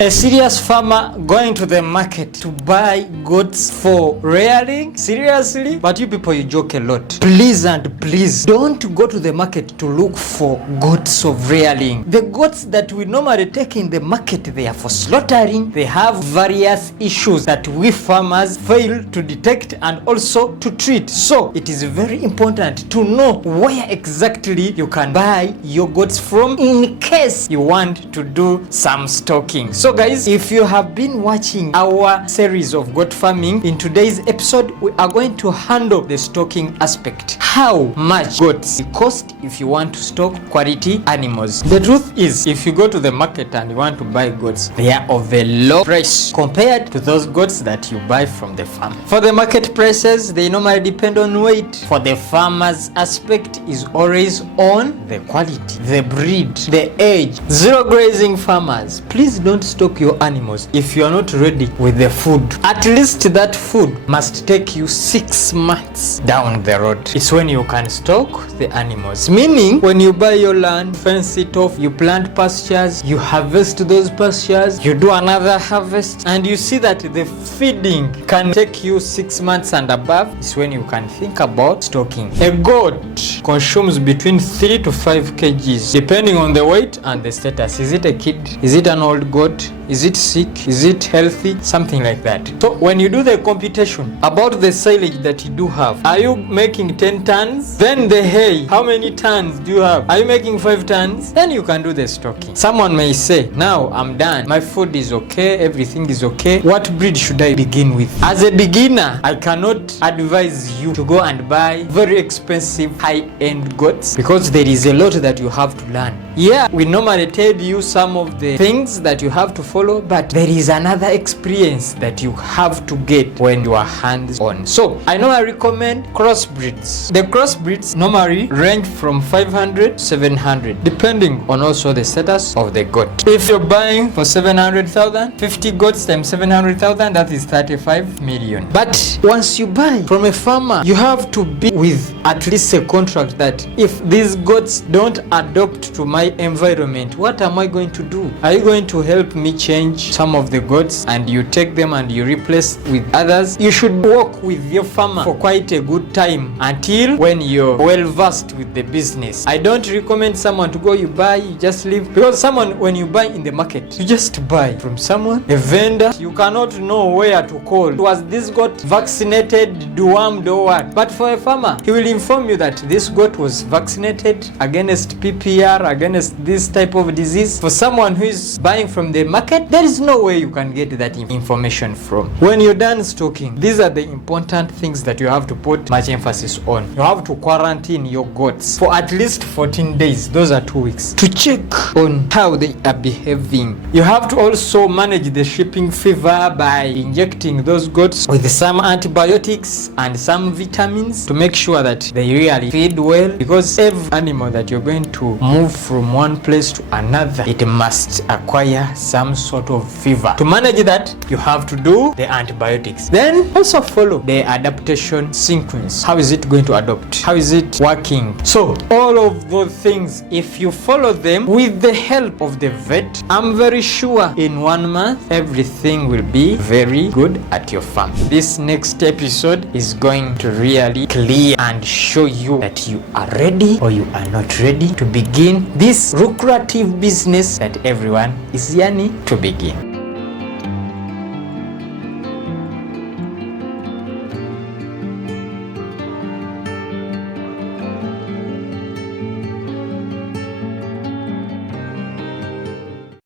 A serious farmer going to the market to buy goats for rearing? Seriously? But you people, you joke a lot. Please and please don't go to the market to look for goats of rearing. The goats that we normally take in the market, they are for slaughtering. They have various issues that we farmers fail to detect and also to treat. So it is very important to know where exactly you can buy your goats from in case you want to do some stocking. So guys, if you have been watching our series of goat farming, in today's episode we are going to handle the stocking aspect. How much goats cost if you want to stock quality animals. The truth is, if you go to the market and you want to buy goats, they are of a low price compared to those goats that you buy from the farm. For the market prices, they normally depend on weight. For the farmer's aspect is always on the quality, the breed, the age. Zero grazing farmers, please don't stock your animals if you are not ready with the food. At least that food must take you 6 months down the road. It's when you can stock the animals. Meaning, when you buy your land, fence it off, you plant pastures, you harvest those pastures, you do another harvest, and you see that the feeding can take you 6 months and above, it's when you can think about stocking. A goat consumes between 3 to 5 kgs depending on the weight and the status. Is it a kid? Is it an old goat? Is it sick? Is it healthy? Something like that. So when you do the computation about the silage that you do have, are you making 10 tons? Then the hay, how many tons do you have? Are you making 5 tons? Then you can do the stocking. Someone may say, now I'm done. My food is okay. Everything is okay. What breed should I begin with? As a beginner, I cannot advise you to go and buy very expensive high-end goats because there is a lot that you have to learn. Yeah, we normally tell you some of the things that you have to follow, but there is another experience that you have to get when you are hands-on. So I normally recommend crossbreeds. The crossbreeds normally range from 500 to 700 depending on also the status of the goat. If you're buying for 700,000, 50 goats times 700,000, that is 35 million. But once you buy from a farmer, you have to be with at least a contract that if these goats don't adopt to my environment, what am I going to do? Are you going to help me change some of the goats and you take them and you replace with others? You should work with your farmer for quite a good time until when you're well versed with the business. I don't recommend someone to go, you buy, you just leave, because someone, when you buy in the market, you just buy from someone, a vendor, you cannot know where to call. Was this goat vaccinated, dewormed or what? But for a farmer, he will inform you that this goat was vaccinated against PPR, against this type of disease. For someone who is buying from the market, there is no way you can get that information from. When you're done stocking, these are the important things that you have to put much emphasis on. You have to quarantine your goats for at least 14 days. Those are 2 weeks to check on how they are behaving. You have to also manage the shipping fever by injecting those goats with some antibiotics and some vitamins to make sure that they really feed well, because every animal that you're going to move from one place to another, it must acquire some sort of fever. To manage that, you have to do the antibiotics. Then also follow the adaptation sequence. How is it going to adapt? How is it working? So all of those things, if you follow them with the help of the vet, I'm very sure in 1 month everything will be very good at your farm. This next episode is going to really clear and show you that you are ready or you are not ready to begin this lucrative business that everyone is yearning to begin.